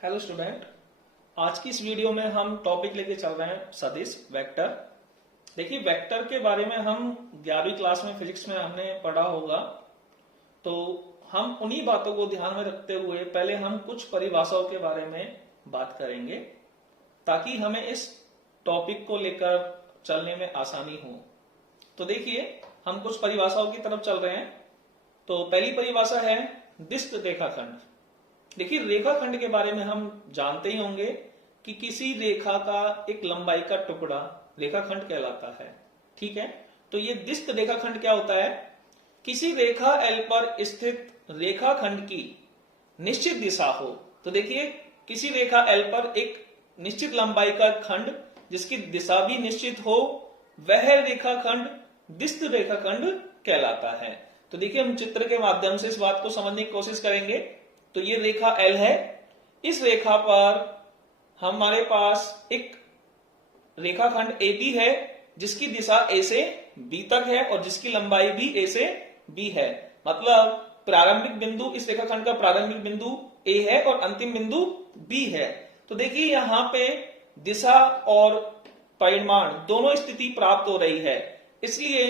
Hello student, आज की इस वीडियो में हम टॉपिक लेके चल रहे हैं सदिश वेक्टर। देखिए, वेक्टर के बारे में हम 11वीं क्लास में फिजिक्स में हमने पढ़ा होगा, तो हम उन्हीं बातों को ध्यान में रखते हुए पहले हम कुछ परिभाषाओं के बारे में बात करेंगे ताकि हमें इस टॉपिक को लेकर चलने में आसानी हो। तो देखिए, हम कुछ परिभाषाओं की तरफ चल रहे हैं। तो पहली परिभाषा है डिस्क रेखाखंड। देखिए, रेखाखंड के बारे में हम जानते ही होंगे कि किसी रेखा का एक लंबाई का टुकड़ा रेखाखंड कहलाता है। ठीक है, तो ये डिस्क रेखाखंड क्या होता है? किसी रेखा एल पर स्थित रेखाखंड की निश्चित दिशा हो। तो देखिए, किसी रेखा एल पर एक निश्चित लंबाई का खंड जिसकी दिशा भी निश्चित हो, वह रेखाखंड डिस्क रेखाखंड कहलाता है। तो देखिए, हम चित्र के माध्यम से इस बात को समझने की कोशिश करेंगे। तो ये रेखा L है, इस रेखा पर हमारे पास एक रेखाखंड AB है जिसकी दिशा A से B तक है और जिसकी लंबाई भी A से B है। मतलब प्रारंभिक बिंदु, इस रेखाखंड का प्रारंभिक बिंदु A है और अंतिम बिंदु B है। तो देखिए, यहाँ पे दिशा और परिमाण दोनों स्थिति प्राप्त हो रही है, इसलिए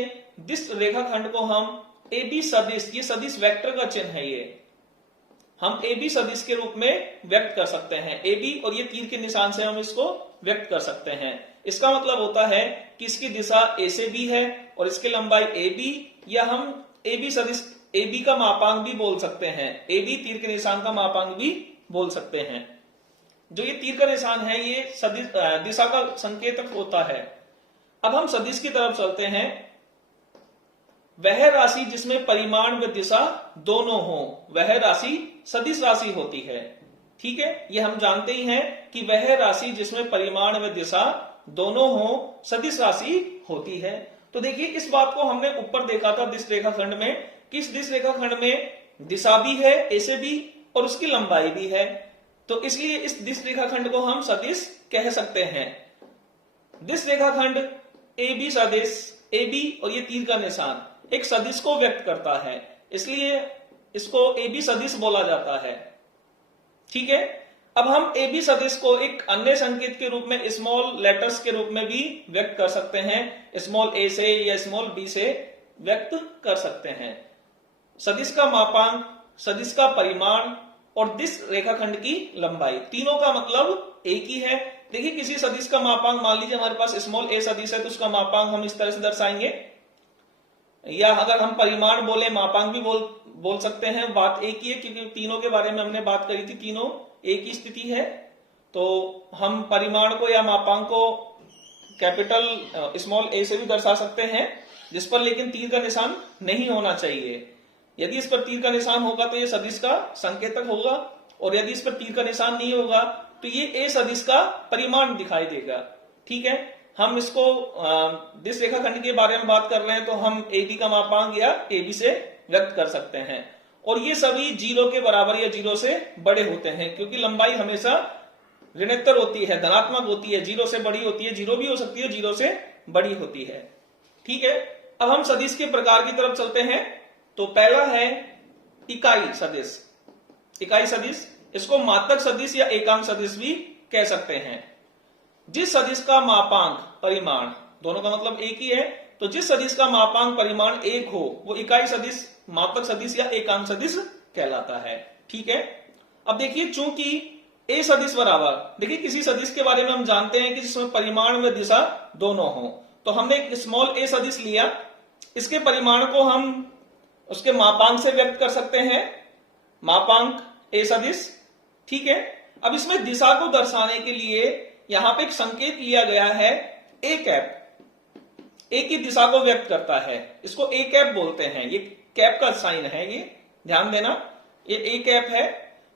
इस रेखाखंड को हम AB सदिश, ये सदिश वेक्टर का चिन्ह है, ये हम AB सदिश के रूप में व्यक्त कर सकते हैं। AB और ये तीर के निशान से हम इसको व्यक्त कर सकते हैं। इसका मतलब होता है कि इसकी दिशा A से B है और इसकी लंबाई AB, या हम AB सदिश, AB का मापांक भी बोल सकते हैं, AB तीर के निशान का मापांक भी बोल सकते हैं। जो ये तीर का निशान है, ये सदिश दिशा का संकेतक होता है। अब हम सदिश की तरफ चलते हैं। वह राशि जिसमें परिमाण व दिशा दोनों हो, वह राशि सदिश राशि होती है। ठीक है, ये हम जानते ही हैं कि वह राशि जिसमें परिमाण व दिशा दोनों हो, सदिश राशि होती है। तो देखिए, इस बात को हमने ऊपर देखा था डिस्क रेखाखंड में कि इस डिस्क रेखाखंड में दिशा भी है A से B और उसकी लंबाई भी है। तो इसलिए इस डिस्क रेखाखंड को हम सदिश कह सकते हैं। डिस्क रेखाखंड AB सदिश, AB और ये तीर का निशान एक सदिश को व्यक्त करता है, इसलिए इसको AB सदिश बोला जाता है। ठीक है, अब हम AB सदिश को एक अन्य संकेत के रूप में स्मॉल लेटर्स के रूप में भी व्यक्त कर सकते हैं, स्मॉल a से या स्मॉल b से व्यक्त कर सकते हैं। सदिश का मापांक, सदिश का परिमाण और डिस्क रेखाखंड की लंबाई, तीनों का मतलब एक ही है। देखिए, किसी सदिश का मापांक, मान लीजिए हमारे पास स्मॉल a सदिश है, तो उसका मापांक हम इस तरह से दर्शाएंगे, या अगर हम परिमाण बोले, मापांक भी बोल सकते हैं। बात एक ही है क्योंकि तीनों के बारे में हमने बात करी थी, तीनों एक ही स्थिति है। तो हम परिमाण को या मापांक को कैपिटल स्मॉल a से भी दर्शा सकते हैं, जिस पर लेकिन तीर का निशान नहीं होना चाहिए। यदि इस पर तीर का निशान होगा तो ये सदिश का संकेतक होगा, और यदि इस पर तीर का निशान नहीं होगा तो ये A सदिश का परिमाण दिखाई देगा। ठीक है, हम इसको डिस्क रेखाखंड के बारे में बात कर रहे हैं, तो हम AB का मापांक या AB से व्यक्त कर सकते हैं। और ये सभी 0 के बराबर या 0 से बड़े होते हैं, क्योंकि लंबाई हमेशा ऋणोत्तर होती है, धनात्मक होती है, 0 से बड़ी होती है, 0 भी हो सकती है, 0 से बड़ी होती है। ठीक है, अब हम सदिश के प्रकार की तरफ चलते हैं। तो पहला है इकाई सदिश। इकाई सदिश, इसको मात्रक सदिश या एकांक सदिश भी कह सकते हैं। जिस सदिश का मापांक, परिमाण, दोनों का मतलब एक ही है, तो जिस सदिश का मापांक परिमाण एक हो, वो इकाई सदिश, मात्रक सदिश या एकांक सदिश कहलाता है। ठीक है, अब देखिए, चूंकि A सदिश बराबर, देखिए किसी सदिश के बारे में हम जानते हैं कि जिसमें परिमाण व दिशा दोनों हो, तो हमने एक स्मॉल a सदिश लिया, इसके परिमाण को हम उसके मापांक से व्यक्त कर सकते हैं, मापांक A सदिश। ठीक है, अब इसमें दिशा को दर्शाने के लिए यहां पे एक संकेत लिया गया है A कैप, A की दिशा को व्यक्त करता है, इसको A कैप बोलते हैं। ये कैप का साइन है, ये ध्यान देना, ये A कैप है।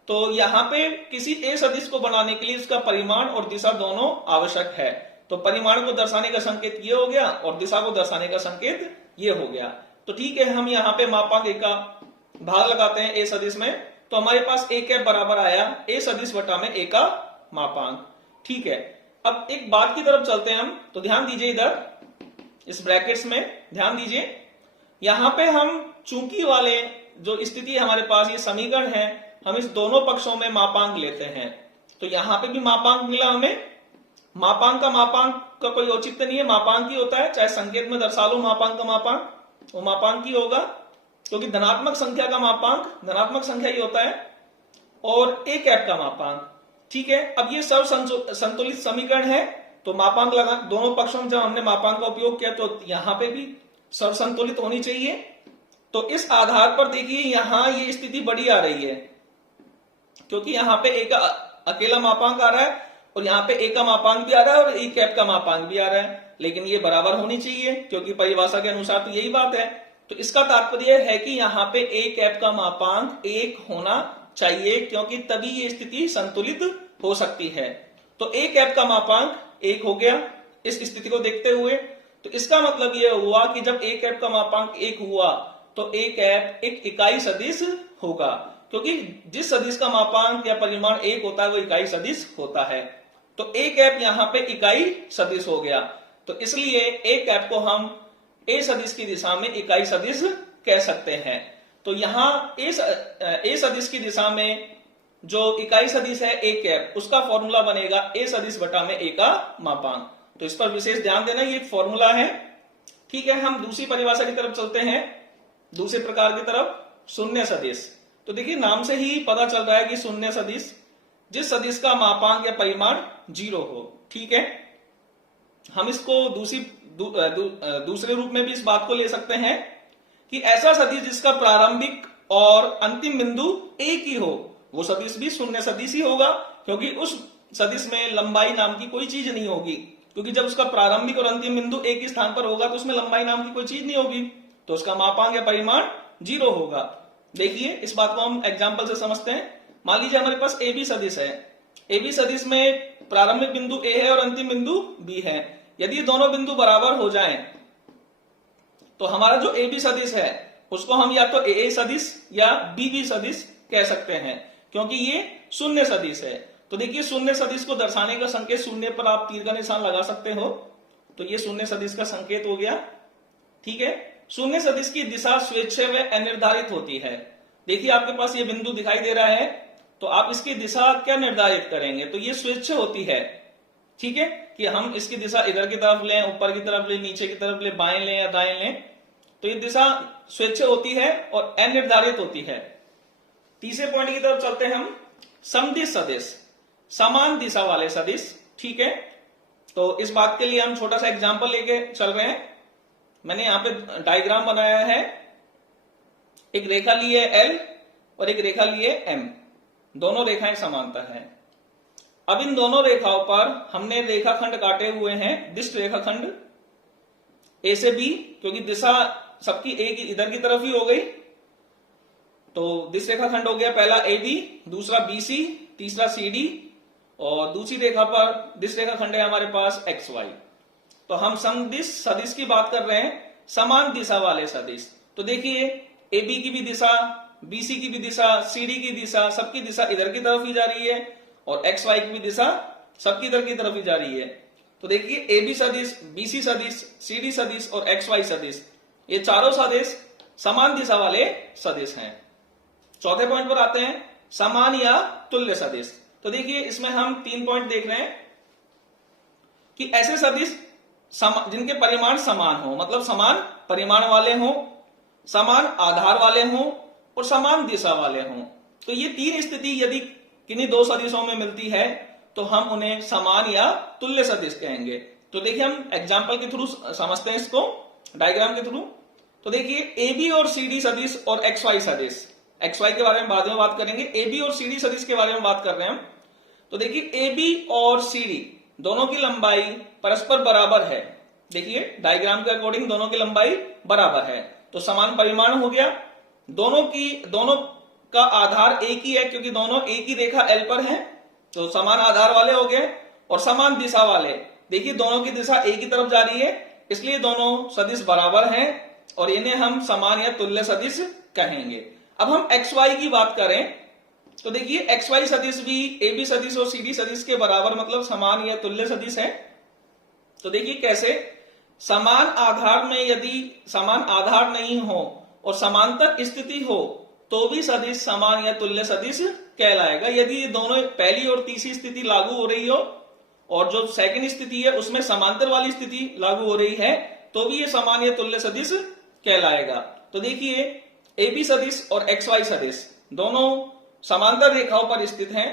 तो यहां पे किसी A सदिश को बनाने के लिए इसका परिमाण और दिशा दोनों आवश्यक है। तो परिमाण को दर्शाने का संकेत ये हो गया और दिशा को दर्शाने का संकेत ये हो गया। तो ठीक है, हम यहाँ पे मापांक A का भाग लगाते हैं A सदिश में, तो हमारे पास A कैप बराबर आया A सदिश बटा में A का मापांक। ठीक है, अब एक बात की तरफ चलते हैं हम। तो ध्यान दीजिए, इधर इस ब्रैकेट्स में ध्यान दीजिए, यहां पे हम चूंकि वाले जो स्थिति हमारे पास, ये समीकरण है, हम इस दोनों पक्षों में मापांक लेते हैं। तो यहां पे भी मापांक मिला हमें। मापांक का कोई औचित्य नहीं है, मापांक ही होता है, चाहे संकेत में दर्शा लो मापांक का मापांक, वो मापांक ही होगा, क्योंकि धनात्मक संख्या का मापांक धनात्मक संख्या ही होता है, और ए कैप का मापांक। ठीक है, अब ये सर्व संतुलित समीकरण है, तो मापांक लगा दोनों पक्षों में जब हमने मापांक का उपयोग किया तो यहां पे भी सर्व संतुलित होनी चाहिए। तो इस आधार पर देखिए यहां ये स्थिति बड़ी आ रही है, क्योंकि यहां पे एक अकेला मापांक आ रहा है और यहां पे ए का मापांक भी आ रहा है और ए कैप का मापांक भी आ रहा है, लेकिन ये बराबर होनी चाहिए, क्योंकि परिभाषा के अनुसार तो यही बात है। तो इसका तात्पर्य है कि यहाँ पे ए कैप का मापांक 1 होना चाहिए, क्योंकि तभी ये स्थिति संतुलित हो सकती है। तो ए कैप का मापांक 1 हो गया इस स्थिति को देखते हुए। तो इसका मतलब यह हुआ कि जब ए कैप का मापांक 1 हुआ तो ए कैप एक इकाई सदिश होगा, क्योंकि जिस सदिश का मापांक या परिमाण 1 होता है वो इकाई सदिश होता है। तो ए कैप यहाँ पे इकाई सदिश हो गया, तो इसलिए ए कैप को हम ए सदिश की दिशा में इकाई सदिश कह सकते हैं। तो यहां ए सदिश की दिशा में जो इकाई सदिश है ए कैप, उसका फॉर्मूला बनेगा ए सदिश बटा में ए का मापांक। तो इस पर विशेष ध्यान देना, ये फॉर्मूला है। ठीक है, हम दूसरी परिभाषा की तरफ चलते हैं, दूसरे प्रकार की तरफ, शून्य सदिश। तो देखिए नाम से ही पता चल रहा है कि शून्य सदिश जिस सदिश का मापांक या परिमाण 0 हो। ठीक है, हम इसको दूसरे रूप में भी इस बात को ले सकते हैं कि ऐसा सदिश जिसका प्रारंभिक और अंतिम बिंदु एक ही हो, वो सदिश भी शून्य सदिश ही होगा, क्योंकि उस सदिश में लंबाई नाम की कोई चीज नहीं होगी, क्योंकि जब उसका प्रारंभिक और अंतिम बिंदु एक ही स्थान पर होगा तो उसमें लंबाई नाम की कोई चीज नहीं होगी, तो उसका मापांक या परिमाण 0 होगा। देखिए इस बात को हम एग्जाम्पल से समझते हैं। मान लीजिए हमारे पास ए बी सदिश है, ए बी सदिश में प्रारंभिक बिंदु ए है और अंतिम बिंदु बी है। यदि दोनों बिंदु बराबर हो जाएं तो हमारा जो ए बी सदिश है उसको हम या तो ए सदिश या बी बी सदिश कह सकते हैं, क्योंकि ये शून्य सदिश है। तो देखिए शून्य सदिश को दर्शाने का संकेत शून्य पर आप तीर का निशान लगा सकते हो, तो ये शून्य सदिश का संकेत हो गया। ठीक है, शून्य सदिश की दिशा स्वेच्छा व अनिर्धारित होती है। देखिए आपके पास ये बिंदु दिखाई दे रहा है, तो आप इसकी दिशा क्या निर्धारित करेंगे, तो ये स्वेच्छा होती है। ठीक है, कि हम इसकी दिशा इधर की तरफ लें, ऊपर की तरफ लें, नीचे की तरफ लें, बाएं लें या दाएं लें, तो ये दिशा स्वेच्छा होती है और अनिर्धारित होती है। तीसरे पॉइंट की तरफ चलते हैं हम, समदिश सदिश, समान दिशा वाले सदिश। ठीक है, तो इस बात के लिए हम छोटा सा एग्जांपल लेके चल रहे हैं। मैंने यहां पे डायग्राम बनाया है, एक रेखा ली है एल और एक रेखा ली है एम, दोनों रेखाएं समांतर हैं। अब इन दोनों रेखाओं पर हमने रेखाखंड काटे हुए हैं, दिष्ट रेखाखंड ए से बी, क्योंकि दिशा सबकी ए की इधर की तरफ ही हो गई, तो दिष्ट रेखाखंड हो गया पहला ए बी, दूसरा बी सी, तीसरा सी डी, और दूसरी रेखा पर दिष्ट रेखाखंड है हमारे पास एक्स वाई। तो हम समदिश सदिश की बात कर रहे हैं, समान दिशा वाले सदिश। तो देखिए ए बी की भी दिशा, बीसी की भी दिशा, सीडी की दिशा, सबकी दिशा इधर की तरफ ही जा रही है, और एक्स वाई की भी दिशा सबकी इधर की तरफ ही जा रही है। तो देखिए ए बी सदिश, बीसी सदिश, सीडी सदिश और एक्स वाई सदिश, ये चारों सदिश समान दिशा वाले सदिश हैं। चौथे पॉइंट पर आते हैं, समान या तुल्य सदिश। तो देखिए इसमें हम 3 पॉइंट देख रहे हैं कि ऐसे सदिश जिनके परिमाण समान हो, मतलब समान परिमाण वाले हों, समान आधार वाले हों और समान दिशा वाले हों। तो ये 3 स्थिति यदि किन्हीं 2 सदिशों में मिलती है तो हम उन्हें समान या तुल्य सदिश कहेंगे। तो देखिए हम एग्जाम्पल के थ्रू समझते हैं इसको, डायग्राम के थ्रू। तो देखिए ए बी और सी डी सदिश और एक्स वाई सदिश, एक्स वाई के बारे में बाद में बात करेंगे, ए बी और सी डी सदिश के बारे में बात कर रहे हैं हम। तो देखिए ए बी और सी डी दोनों की लंबाई परस्पर बराबर है। देखिए डायग्राम के अकॉर्डिंग दोनों की लंबाई बराबर है, तो समान परिमाण हो गया। दोनों का आधार एक ही है, क्योंकि दोनों एक ही रेखा एल पर हैं, तो समान आधार वाले हो गए। और समान दिशा वाले, देखिए दोनों की दिशा एक ही तरफ जा रही है, इसलिए दोनों सदिश बराबर हैं और इन्हें हम समान या तुल्य सदिश कहेंगे। अब हम एक्स वाई की बात करें तो देखिए एक्स वाई सदिश भी ए बी सदिश और सी डी सदिश के बराबर, मतलब समान या तुल्य सदिश है। तो देखिए कैसे, समान आधार में यदि समान आधार नहीं हो और समांतर स्थिति हो तो भी सदिश समान या तुल्य सदिश कहलाएगा। यदि ये दोनों पहली और तीसरी स्थिति लागू हो रही हो और जो सेकंड स्थिति है उसमें समांतर वाली स्थिति लागू हो रही है, तो भी ये समान या तुल्य सदिश कहलाएगा। तो देखिए ए बी सदिश और एक्स वाई सदिश दोनों समांतर रेखाओं पर स्थित हैं,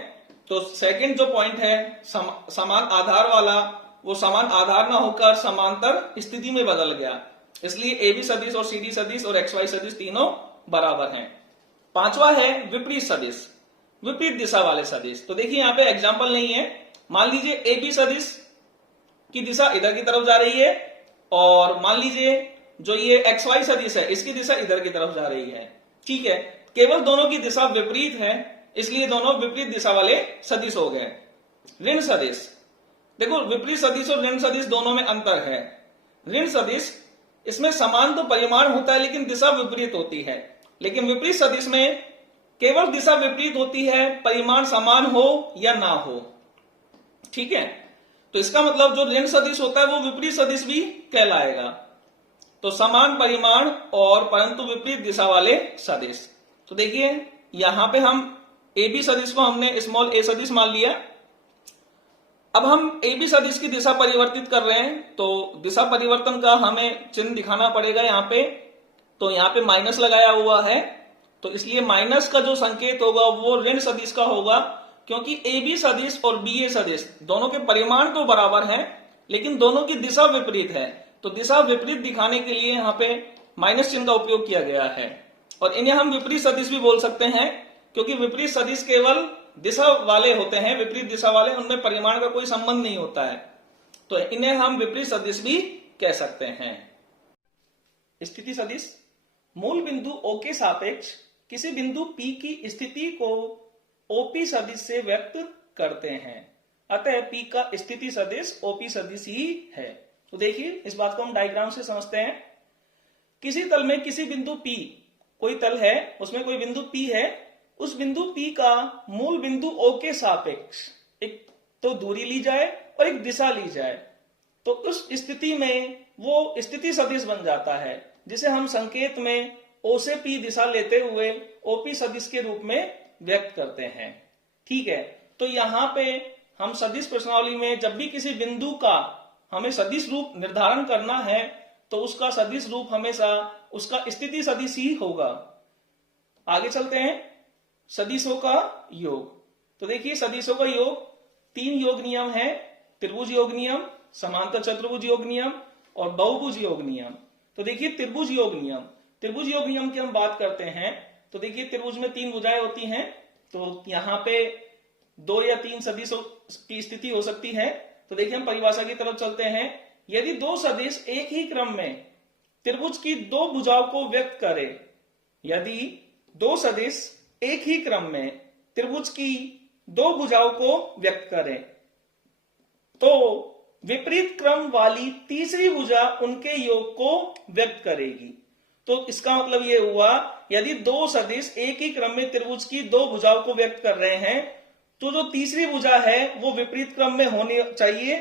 तो सेकंड जो पॉइंट है समान आधार वाला, वो समान आधार ना होकर समांतर स्थिति में बदल गया, इसलिए ए बी सदिश और सी डी सदिश और एक्स वाई सदिश तीनों बराबर हैं। पांचवा है विपरीत सदिश, विपरीत दिशा वाले सदिश। तो देखिए यहाँ पे एग्जाम्पल नहीं है। मान लीजिए ए बी सदिश की दिशा इधर की तरफ जा रही है और मान लीजिए जो ये एक्स वाई सदिश है इसकी दिशा इधर की तरफ जा रही है। ठीक है, केवल दोनों की दिशा विपरीत है, इसलिए दोनों विपरीत दिशा वाले सदिश हो गए। ऋण सदिश, देखो विपरीत सदिश और ऋण सदिश दोनों में अंतर है। ऋण सदिश इसमें समान तो परिमाण होता है लेकिन दिशा विपरीत होती है, लेकिन विपरीत सदिश में केवल दिशा विपरीत होती है, परिमाण समान हो या ना हो। ठीक है, तो इसका मतलब जो ऋण सदिश होता है वो विपरीत सदिश भी कहलाएगा। तो समान परिमाण और परंतु विपरीत दिशा वाले सदिश। तो देखिए यहां पे हम ए बी सदिश को हमने स्मॉल ए सदिश मान लिया। अब हम ए बी सदिश की दिशा परिवर्तित कर रहे हैं, तो दिशा परिवर्तन का हमें चिन्ह दिखाना पड़ेगा यहाँ पे। तो यहाँ पे माइनस लगाया हुआ है, तो इसलिए माइनस का जो संकेत होगा वो ऋण सदिश का होगा, क्योंकि ए बी सदिश और बी ए सदिश दोनों के परिमाण तो बराबर हैं लेकिन दोनों की दिशा विपरीत है। तो दिशा विपरीत दिखाने के लिए यहाँ पे माइनस चिन्ह का उपयोग किया गया है। और इन्हें हम विपरीत सदिश भी बोल सकते हैं, क्योंकि विपरीत सदिश केवल दिशा वाले होते हैं, विपरीत दिशा वाले, उनमें परिमाण का कोई संबंध नहीं होता है, तो इन्हें हम विपरीत सदिश भी कह सकते हैं। स्थिति सदिश, मूल बिंदु O के सापेक्ष किसी बिंदु P की स्थिति को OP सदिश से व्यक्त करते हैं, अतः P का स्थिति सदिश OP सदिश ही है। तो देखिए इस बात को हम डायग्राम से समझते हैं। किसी तल में किसी बिंदु P, कोई तल है उसमें कोई बिंदु P है, उस बिंदु P का मूल बिंदु O के सापेक्ष एक तो दूरी ली जाए और एक दिशा ली जाए, तो उस स्थिति में वो स्थिति सदिश बन जाता है, जिसे हम संकेत में O से P दिशा लेते हुए OP सदिश के रूप में व्यक्त करते हैं। ठीक है, तो यहाँ पे हम सदिश प्रश्नावली में जब भी किसी बिंदु का हमें सदिश रूप निर्धारण करना है तो उसका सदिश रूप हमेशा उसका स्थिति सदिश ही होगा। आगे चलते हैं, सदिशों का योग। तो देखिए सदिशों का योग, 3 योग नियम है, त्रिभुज योग नियम, समांतर चतुर्भुज योग नियम और बहुभुज योग नियम। तो देखिए त्रिभुज योग नियम, त्रिभुज योग नियम की हम बात करते हैं तो देखिए त्रिभुज में 3 भुजाएं होती हैं, तो यहाँ पे 2 या 3 सदिशों की स्थिति हो सकती है। तो देखिए हम परिभाषा की तरफ चलते हैं। यदि 2 सदिश एक ही क्रम में त्रिभुज की 2 भुजाओं को व्यक्त करे, यदि 2 सदिश एक ही क्रम में त्रिभुज की 2 भुजाओं को व्यक्त करें, तो विपरीत क्रम वाली तीसरी भुजा उनके योग को व्यक्त करेगी। तो इसका मतलब ये हुआ, यदि 2 सदिश एक ही क्रम में त्रिभुज की 2 भुजाओं को व्यक्त कर रहे हैं, तो जो तीसरी भुजा है वो विपरीत क्रम में होनी चाहिए,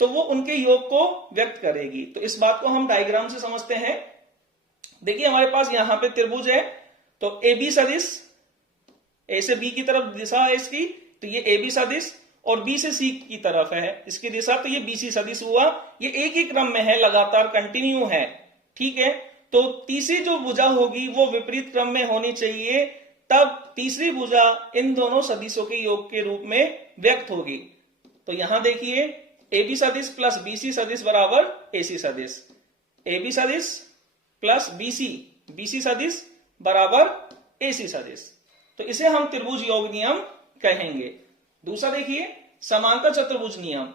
तो वो उनके योग को व्यक्त करेगी। तो इस बात को हम डायग्राम से समझते हैं। देखिए हमारे पास यहाँ पे त्रिभुज है, तो ए बी सदिश, ए से बी की तरफ दिशा है इसकी, तो ये ए बी सदिश, और बी से सी की तरफ है इसकी दिशा, तो ये बी सी सदिश हुआ। ये एक ही क्रम में है, लगातार कंटिन्यू है। ठीक है, तो तीसरी जो भुजा होगी वो विपरीत क्रम में होनी चाहिए, तब तीसरी भुजा इन दोनों सदिशों के योग के रूप में व्यक्त होगी। तो यहां देखिए ए बी सदिश प्लस बी सी सदिश बराबर ए सी सदिश, ए बी सदिश प्लस बी सी सदिश बराबर ए सी सदिश। तो इसे हम त्रिभुज योग नियम कहेंगे। दूसरा देखिए समांतर चतुर्भुज नियम।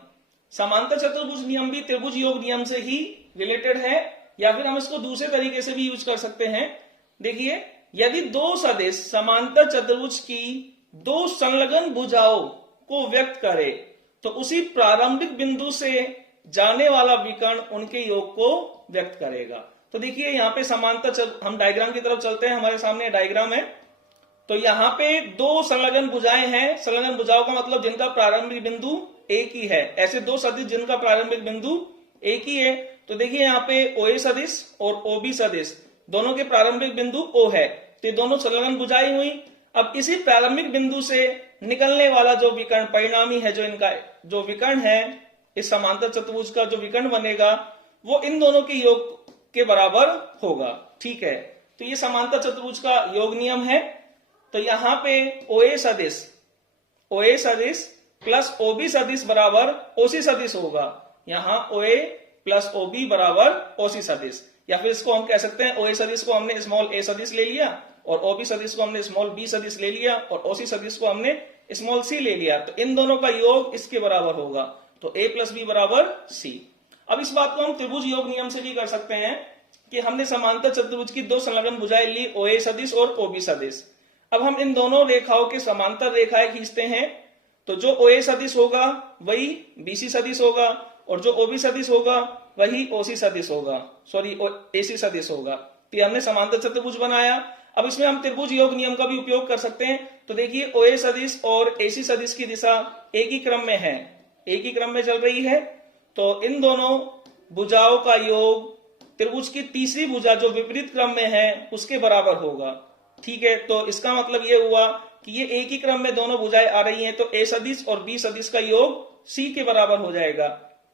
समांतर चतुर्भुज नियम भी त्रिभुज योग नियम से ही रिलेटेड है, या फिर हम इसको दूसरे तरीके से भी यूज कर सकते हैं। देखिए यदि 2 सदिश समांतर चतुर्भुज की 2 संलग्न भुजाओं को व्यक्त करे, तो उसी प्रारंभिक बिंदु से जाने वाला विकर्ण उनके योग को व्यक्त करेगा। तो देखिए यहाँ पे समांतर, हम डायग्राम की तरफ चलते हैं, हमारे सामने डायग्राम है। तो यहाँ पे 2 संलग्न भुजाएं हैं। संलग्न भुजाओं का मतलब जिनका प्रारंभिक बिंदु एक ही है। ऐसे 2 सदिश जिनका प्रारंभिक बिंदु एक ही है। तो देखिए यहाँ पे OA सदिश और OB सदिश दोनों के प्रारंभिक बिंदु O है। तो ये दोनों संलग्न भुजाएं हुई। अब इसी प्रारंभिक बिंदु से निकलने वाला जो विकर्ण परिणामी है, जो इनका जो विकर्ण है, इस समांतर चतुर्भुज का जो विकर्ण बनेगा वो इन दोनों के योग के बराबर होगा। ठीक है, तो ये समांतर चतुर्भुज का योग नियम है। तो यहां पे OA सदिश प्लस OB सदिश बराबर OC सदिश होगा। यहां OA प्लस OB बराबर OC सदिश, या फिर इसको हम कह सकते हैं OA सदिश को हमने स्मॉल a सदिश ले लिया और OB सदिश को हमने स्मॉल b सदिश ले लिया और OC सदिश को हमने स्मॉल c ले लिया। तो इन दोनों का योग इसके बराबर होगा, तो a प्लस b बराबर c। अब इस बात को हम त्रिभुज योग नियम से भी कर सकते हैं कि हमने समांतर चतुर्भुज की दो संलग्न भुजाएं ली, OA सदिश और OB सदिश। अब हम इन दोनों रेखाओं के समांतर रेखाएं खींचते हैं, तो जो OA सदिश होगा वही BC सदिश होगा और जो OB सदिश होगा वही OC सदिश होगा, सॉरी AC सदिश होगा। तो हमने समांतर चतुर्भुज बनाया। अब इसमें हम त्रिभुज योग नियम का भी उपयोग कर सकते हैं। तो देखिए OA सदिश और AC सदिश की दिशा एक ही क्रम में है, एक ही क्रम में चल रही है, तो इन दोनों भुजाओं का योग त्रिभुज की तीसरी भुजा जो विपरीत क्रम में है उसके बराबर होगा। ठीक है, तो इसका मतलब ये हुआ कि ये एक ही क्रम में दोनों भुजाएं आ रही हैं, तो A सदिश और B सदिश का योग C के बराबर हो जाएगा,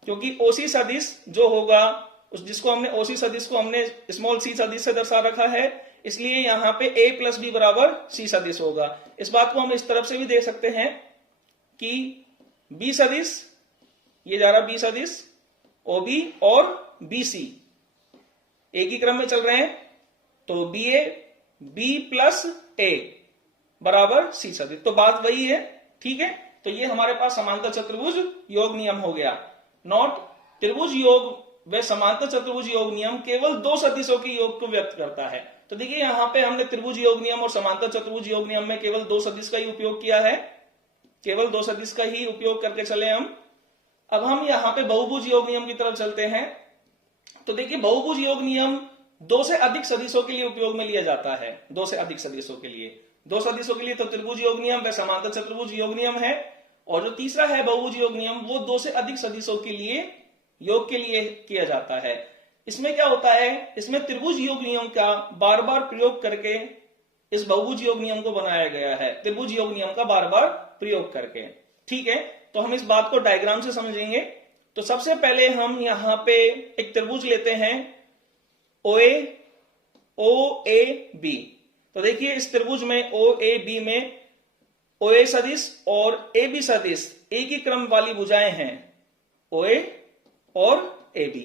क्योंकि OC सदिश जो होगा जिसको हमने OC सदिश को हमने स्मॉल c सदिश से दर्शा रखा है, इसलिए यहाँ पे A प्लस B बराबर C सदिश होगा। इस बात को हम इस तरफ से भी देख सकते हैं कि B सदिश, ये जा रहा B सदिश, OB और BC एक ही क्रम में चल रहे हैं, तो BA B प्लस A बराबर C सदिश, तो बात वही है। ठीक है, तो ये हमारे पास समांतर चतुर्भुज योग नियम हो गया। नोट, त्रिभुज योग व समांतर चतुर्भुज योग नियम केवल दो सदिशों के योग को व्यक्त करता है। तो देखिए यहाँ पे हमने त्रिभुज योग नियम और समांतर चतुर्भुज योग नियम में केवल दो सदिश का ही उपयोग किया है, केवल दो सदिश का ही उपयोग करके चले हम। अब हम यहाँ पे बहुभुज योग नियम की तरफ चलते हैं। तो देखिए बहुभुज योग नियम दो से अधिक सदिशों के लिए उपयोग में लिया जाता है, दो से अधिक सदिशों के लिए, दो सदिशों के लिए तो त्रिभुज योग नियम व समांतर चतुर्भुज योग नियम है, और जो तीसरा है बहुभुज योग नियम वो दो से अधिक सदिशों के लिए योग के लिए किया जाता है। इसमें क्या होता है, इसमें त्रिभुज योग नियम का बार बार प्रयोग करके इस बहुभुज योग नियम को बनाया गया है, त्रिभुज योग नियम का बार बार प्रयोग करके। ठीक है, तो हम इस बात को डायग्राम से समझेंगे। तो सबसे पहले हम यहाँ पे एक त्रिभुज लेते हैं OAB। तो देखिए इस त्रिभुज में OAB में OA सदिश और AB सदिश एक ही क्रम वाली भुजाएं हैं, OA और AB।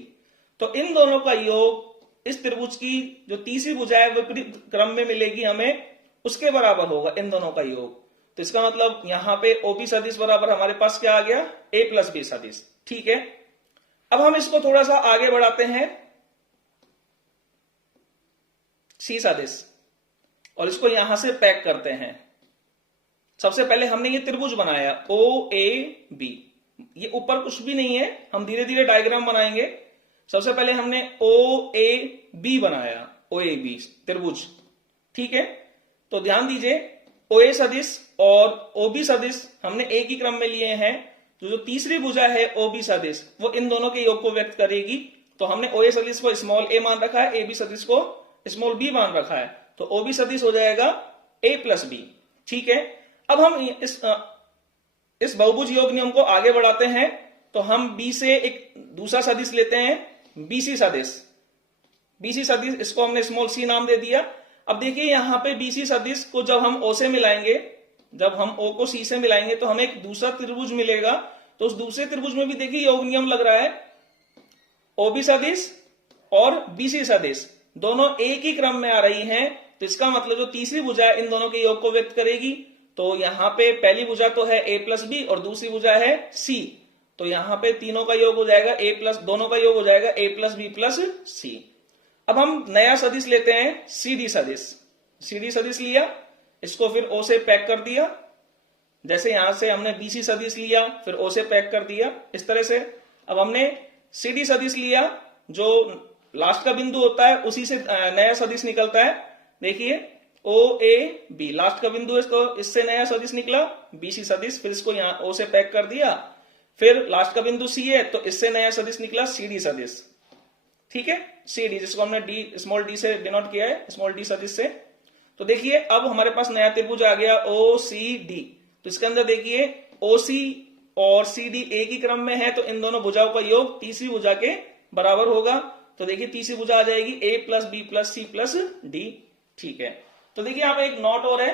तो इन दोनों का योग इस त्रिभुज की जो तीसरी भुजा है विपरीत क्रम में मिलेगी हमें, उसके बराबर होगा इन दोनों का योग। तो इसका मतलब यहां पे OB सदिश बराबर हमारे पास क्या आ गया, A प्लस B सदिश। ठीक है, अब हम इसको थोड़ा सा आगे बढ़ाते हैं, C सदिश, और इसको यहां से पैक करते हैं। सबसे पहले हमने ये त्रिभुज बनाया OAB, ये ऊपर कुछ भी नहीं है, हम धीरे धीरे डायग्राम बनाएंगे। सबसे पहले हमने OAB बनाया, OAB त्रिभुज। ठीक है, तो ध्यान दीजिए OA सदिश और OB सदिश हमने एक ही क्रम में लिए हैं, तो जो तीसरी भुजा है OB सदिश वो इन दोनों के योग को व्यक्त करेगी। तो हमने OA सदिश को स्मॉल a मान रखा है, AB सदिश को स्मॉल b मान रखा है, तो OB सदिश हो जाएगा A प्लस B। ठीक है, अब हम इस बहुभुज योग नियम को आगे बढ़ाते हैं। तो हम B से एक दूसरा सदिश लेते हैं, BC सदिश। BC सदिश, इसको हमने स्मॉल c नाम दे दिया। अब देखिए यहाँ पे BC सदिश को जब हम O से मिलाएंगे, जब हम O को C से मिलाएंगे तो हमें एक दूसरा त्रिभुज मिलेगा। तो उस दूसरे त्रिभुज में भी देखिए योग नियम लग रहा है, OB सदिश और BC सदिश दोनों एक ही क्रम में आ रही हैं। तो इसका मतलब जो तीसरी भुजा है इन दोनों के योग को व्यक्त करेगी। तो यहाँ पे पहली भुजा तो है A प्लस B और दूसरी भुजा है C, तो यहाँ पे तीनों का योग हो जाएगा A प्लस, दोनों का योग हो जाएगा A plus B plus C। अब हम नया सदिश लेते हैं CD सदिश। CD सदिश लिया, इसको फिर O से पैक कर दिया, जैसे यहां से हमने BC सदिश लिया फिर O से पैक कर दिया, इस तरह से। अब हमने CD सदिश लिया, जो लास्ट का बिंदु होता है उसी से नया सदिश निकलता है। देखिए OAB लास्ट का बिंदु है, तो इससे नया सदिश निकला BC सदिश, फिर इसको यहाँ O से पैक कर दिया। फिर लास्ट का बिंदु C है, तो इससे नया सदिश निकला CD सदिश। ठीक है, CD जिसको हमने D स्मॉल d से डिनोट किया है, स्मॉल d सदिश से। तो देखिए अब हमारे पास नया त्रिभुज आ गया OCD। तो इसके अंदर देखिए OC और CD एक ही क्रम में है, तो इन दोनों भुजाओं का योग तीसरी भुजा के बराबर होगा। तो देखिए तीसरी भुजा आ जाएगी A plus B plus C plus D. ठीक है, तो देखिए यहाँ पे एक नोट और है,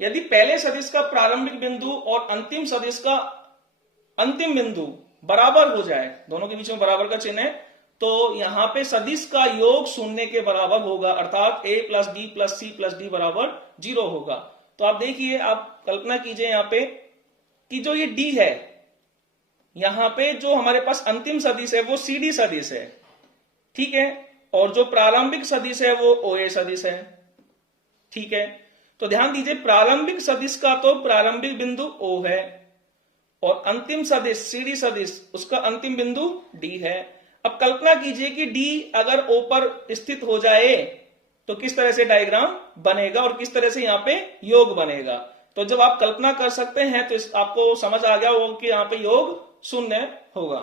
यदि पहले सदिश का प्रारंभिक बिंदु और अंतिम सदिश का अंतिम बिंदु बराबर हो जाए, दोनों के बीच में बराबर का चिन्ह है, तो यहां पे सदिश का योग शून्य के बराबर होगा, अर्थात A plus B plus C plus D बराबर 0 होगा। तो आप देखिए, आप कल्पना कीजिए यहाँ पे कि जो ये D है, यहां पे जो हमारे पास अंतिम सदिश है वो CD सदिश है, ठीक है, और जो प्रारंभिक सदिश है वो OA सदिश है। ठीक है, तो ध्यान दीजिए प्रारंभिक सदिश का तो प्रारंभिक बिंदु O है और अंतिम सदिश CD सदिश उसका अंतिम बिंदु D है। अब कल्पना कीजिए कि D अगर O पर स्थित हो जाए तो किस तरह से डायग्राम बनेगा और किस तरह से यहाँ पे योग बनेगा। तो जब आप कल्पना कर सकते हैं तो आपको समझ आ गया होगा कि यहाँ पे योग शून्य होगा।